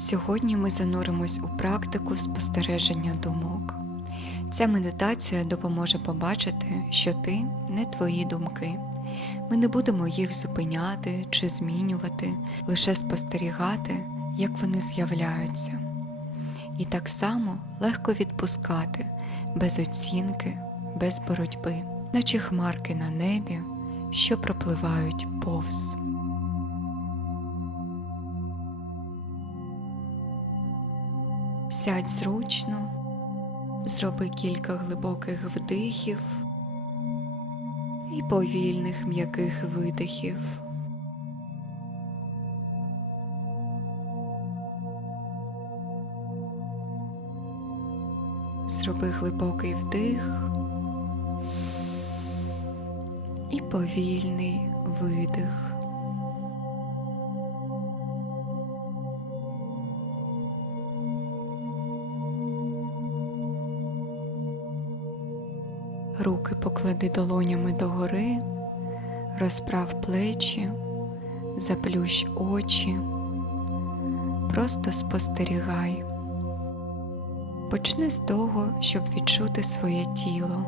Сьогодні ми зануримось у практику спостереження думок. Ця медитація допоможе побачити, що ти не твої думки. Ми не будемо їх зупиняти чи змінювати, лише спостерігати, як вони з'являються. І так само легко відпускати, без оцінки, без боротьби, наче хмарки на небі, що пропливають повз. Сядь зручно, зроби кілька глибоких вдихів і повільних м'яких видихів. Зроби глибокий вдих і повільний видих. Руки поклади долонями догори, розправ плечі, заплющ очі, просто спостерігай. Почни з того, щоб відчути своє тіло,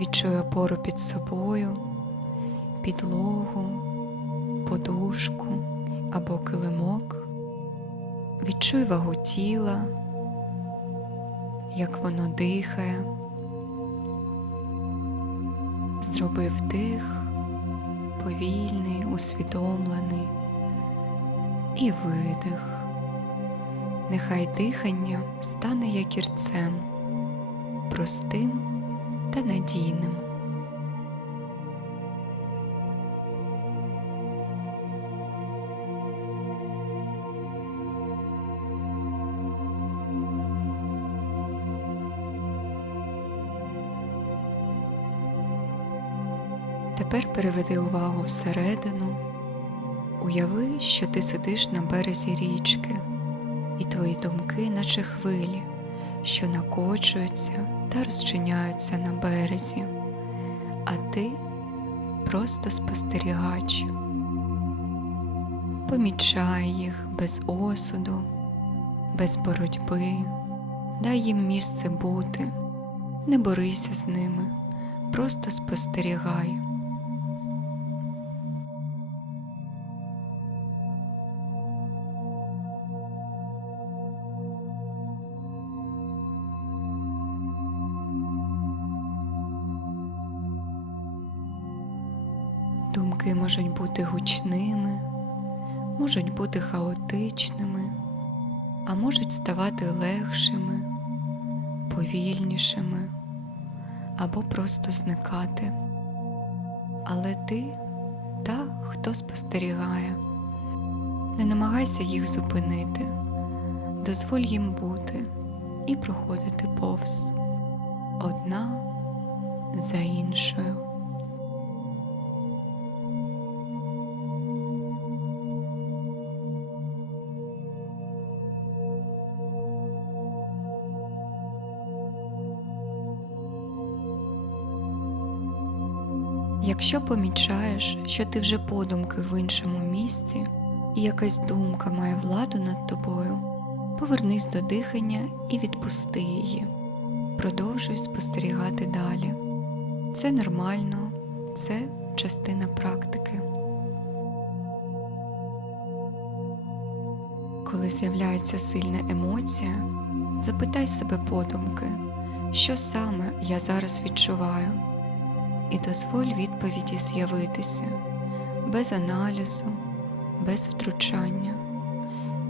відчуй опору під собою, підлогу, подушку або килимок, відчуй вагу тіла, як воно дихає. Зроби тих, повільний, усвідомлений і видих. Нехай дихання стане якірцем, простим та надійним. Тепер переведи увагу всередину, уяви, що ти сидиш на березі річки, і твої думки, наче хвилі, що накочуються та розчиняються на березі, а ти просто спостерігач. Помічай їх без осуду, без боротьби, дай їм місце бути, не борися з ними, просто спостерігай. Думки можуть бути гучними, можуть бути хаотичними, а можуть ставати легшими, повільнішими або просто зникати. Але ти та, хто спостерігає, не намагайся їх зупинити, дозволь їм бути і проходити повз одна за іншою. Якщо помічаєш, що ти вже подумки в іншому місці, і якась думка має владу над тобою, повернись до дихання і відпусти її. Продовжуй спостерігати далі. Це нормально, це частина практики. Коли з'являється сильна емоція, запитай себе подумки, що саме я зараз відчуваю і дозволь відповіді з'явитися без аналізу, без втручання.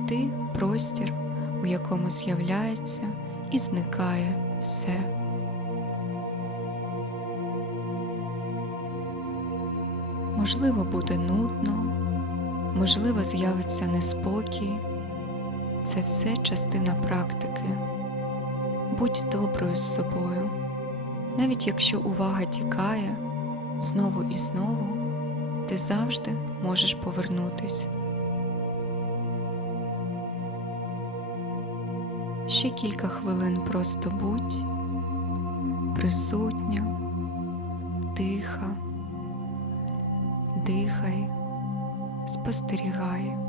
Ти простір, у якому з'являється і зникає все. Можливо, буде нудно, можливо, з'явиться неспокій. Це все частина практики. Будь доброю з собою. Навіть якщо увага тікає знову і знову, ти завжди можеш повернутись. Ще кілька хвилин просто будь присутня, тиха, дихай, спостерігай.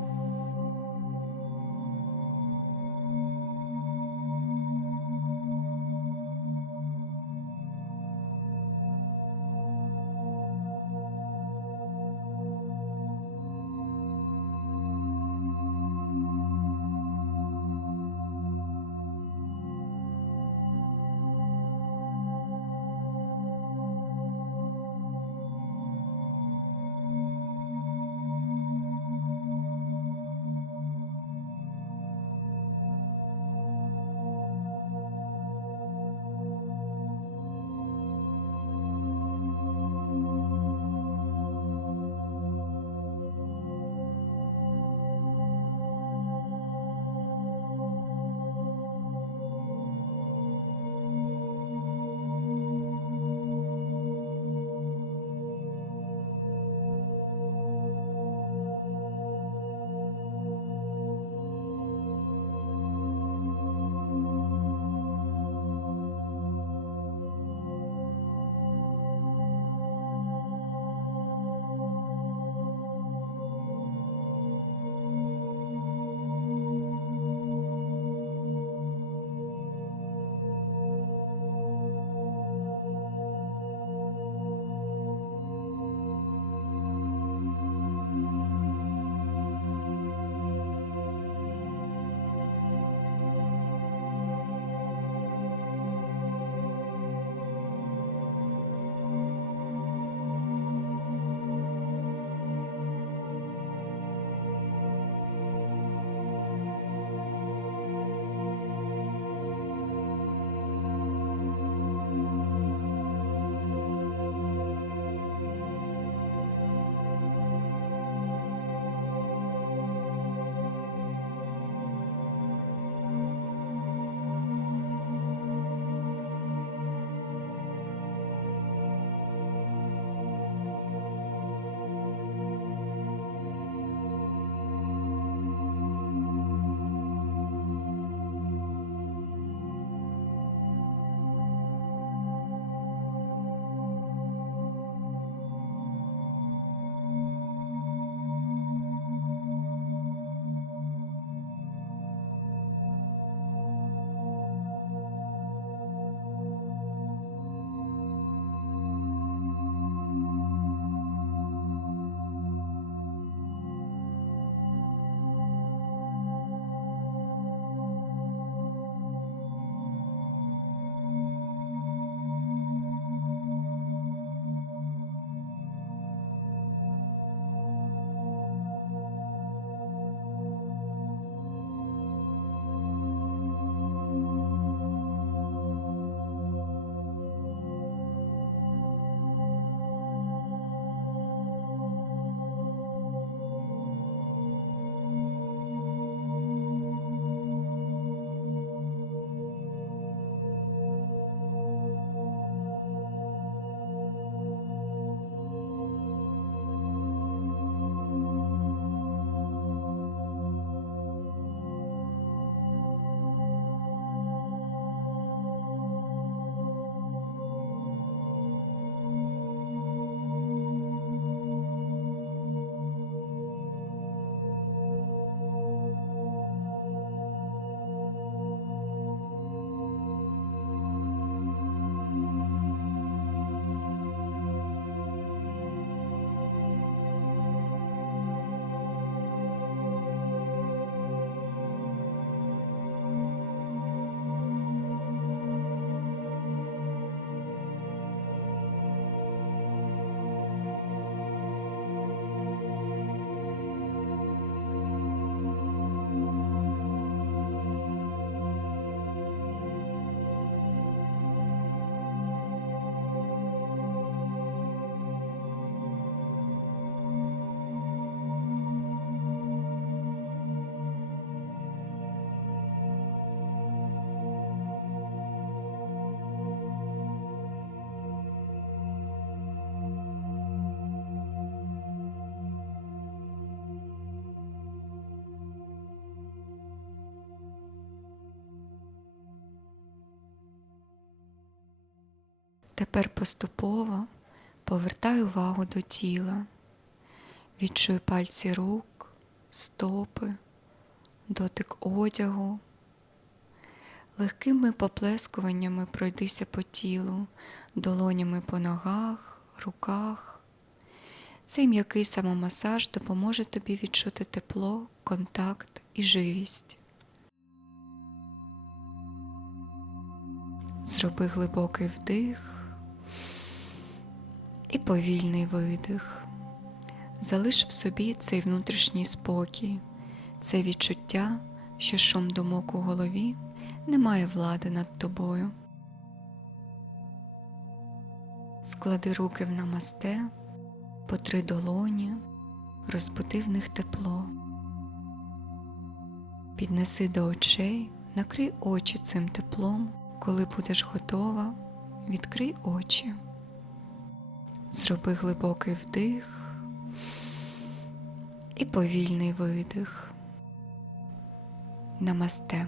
Тепер поступово повертай увагу до тіла. Відчуй пальці рук, стопи, дотик одягу. Легкими поплескуваннями пройдися по тілу, долонями по ногах, руках. Цей м'який самомасаж допоможе тобі відчути тепло, контакт і живість. Зроби глибокий вдих і повільний видих. Залиш в собі цей внутрішній спокій, це відчуття, що шум думок у голові не має влади над тобою. Склади руки в намасте, потри долоні, розбуди в них тепло. Піднеси до очей, накрий очі цим теплом. Коли будеш готова, відкрий очі. Зроби глибокий вдих і повільний видих. Намасте.